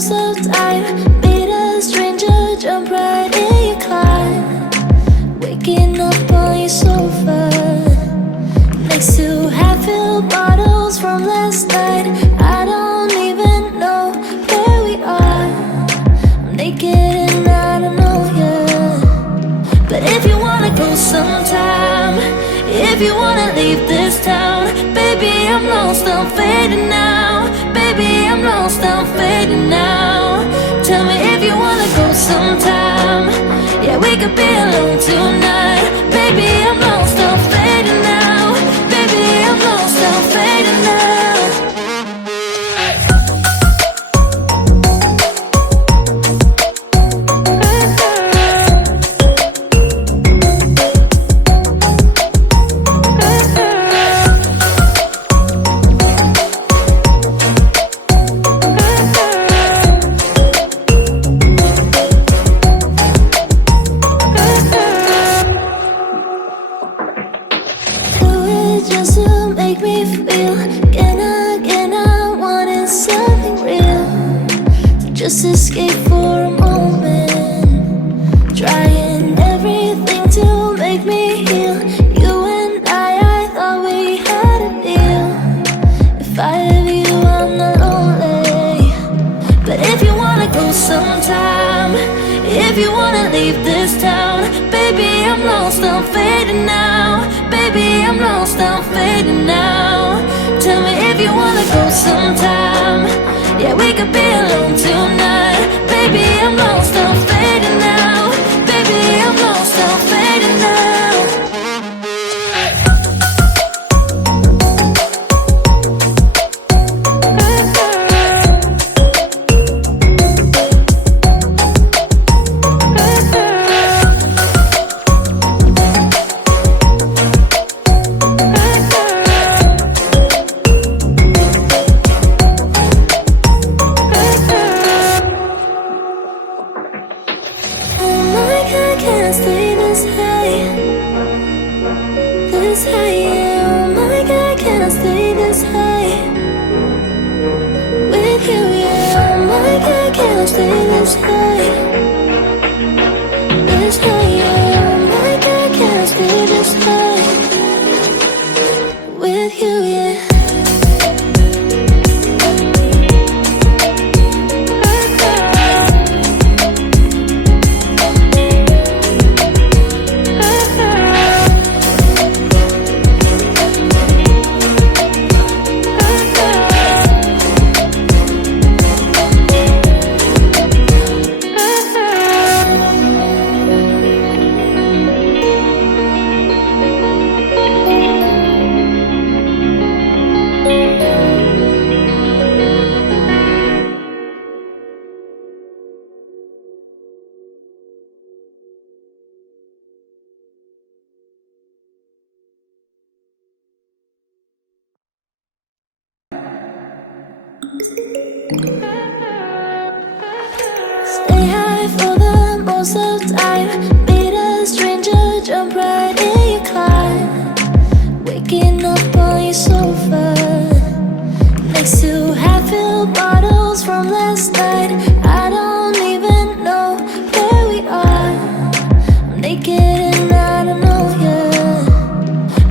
most of the time. Meet a stranger, jump right in your car, waking up on your sofa next to half-filled bottles from last night. I don't even know where we are. I'm naked and I don't know you. But if you wanna go sometime, if you wanna leave this town, baby, I'm lost, I'm fading now. Baby, I'm lost, I'm fading now. Tell me if you wanna go sometime. Yeah, we could be alone tonight. Baby, I'm lost, I'm fading now. Baby, I'm lost, I'm fading now. Just to make me feel again, I wanted something real. So just escape for a moment, trying everything to make me heal. You and I thought we had a deal. If I have you, I'm not lonely. But if you wanna go sometime, if you wanna leave this town, baby, I'm lost, I'm fading now. Baby, I'm lost, I'm fading now. Tell me if you wanna go sometime. Yeah, we could be alone tonight. Baby, I'm lost, I'm fading now. Baby, I'm lost, I'm fading now. Can't stay this high, yeah. Oh my God, can I stay this high with you, yeah. Oh my God, can I stay this high, yeah. Oh my God, can I stay this high with you, yeah. Stay high for the most of the time. Meet a stranger, jump right in your car, waking up on your sofa next to half-filled bottles from last night. I don't even know where we are. I'm naked and I don't know you.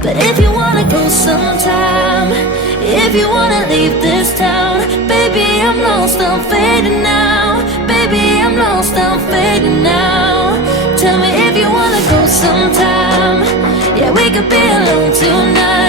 But if you wanna go sometime, if you wanna leave this town, baby, I'm lost, I'm fading now. Baby, I'm lost, I'm fading now. Tell me if you wanna go sometime. Yeah, we could be alone tonight.